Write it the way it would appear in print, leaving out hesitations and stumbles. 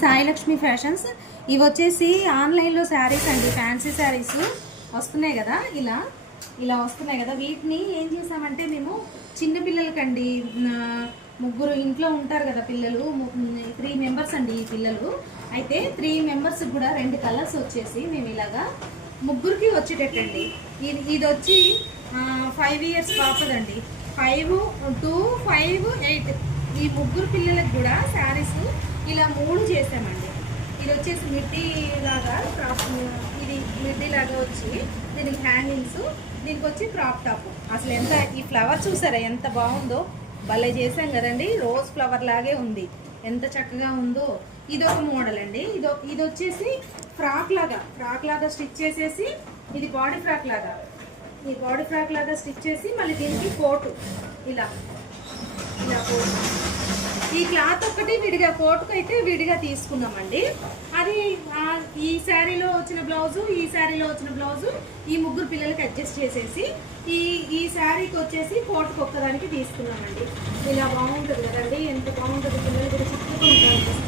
Sai Lakshmi fashions. ఇవి వచ్చేసి ఆన్లైన్లో శారీస్ అండి, ఫ్యాన్సీ శారీస్ వస్తున్నాయి కదా, ఇలా ఇలా వస్తున్నాయి కదా. వీటిని ఏం చేసామంటే మేము చిన్నపిల్లలకండి, ముగ్గురు ఇంట్లో ఉంటారు కదా పిల్లలు, 3 మెంబర్స్ అండి ఈ పిల్లలు. అయితే 3 మెంబర్స్కి కూడా 2 కలర్స్ వచ్చేసి మేము ఇలాగా ముగ్గురికి వచ్చేటట్టండి. ఇది వచ్చి 5 ఇయర్స్ పాపదండి, 5, 2, 5, 8 ఈ ముగ్గురు పిల్లలకు కూడా శారీస్ ఇలా 3 చేసామండి. ఇది వచ్చేసి మిడ్డీ లాగా ఇది మిడ్డీ లాగా వచ్చి దీనికి హ్యాంగింగ్స్, దీనికి వచ్చి క్రాప్ టాప్. అసలు ఎంత ఈ ఫ్లవర్ చూసారా ఎంత బాగుందో, భలే చేసాం కదండి. రోజ్ ఫ్లవర్ లాగే ఉంది, ఎంత చక్కగా ఉందో. ఇది ఒక మోడల్ అండి. ఇది వచ్చేసి ఫ్రాక్ లాగా స్టిచ్ చేసేసి, ఇది బాడీ ఫ్రాక్ లాగా, ఈ బాడీ ఫ్రాక్ లాగా స్టిచ్ చేసి మళ్ళీ దీనికి కోటు ఇలా కోటు. ఈ క్లాత్ ఒక్కటి విడిగా, కోటుకు అయితే విడిగా తీసుకున్నామండి. అది ఈ శారీలో వచ్చిన బ్లౌజు, ఈ శారీలో వచ్చిన బ్లౌజు ఈ ముగ్గురు పిల్లలకి అడ్జస్ట్ చేసేసి ఈ శారీకి వచ్చేసి కోటుకు ఒక్కదానికి తీసుకున్నామండి. ఇలా బాగుంటుంది కదండి, ఎంత బాగుంటుంది. పిల్లలు కూడా చిక్కుకుంటారు.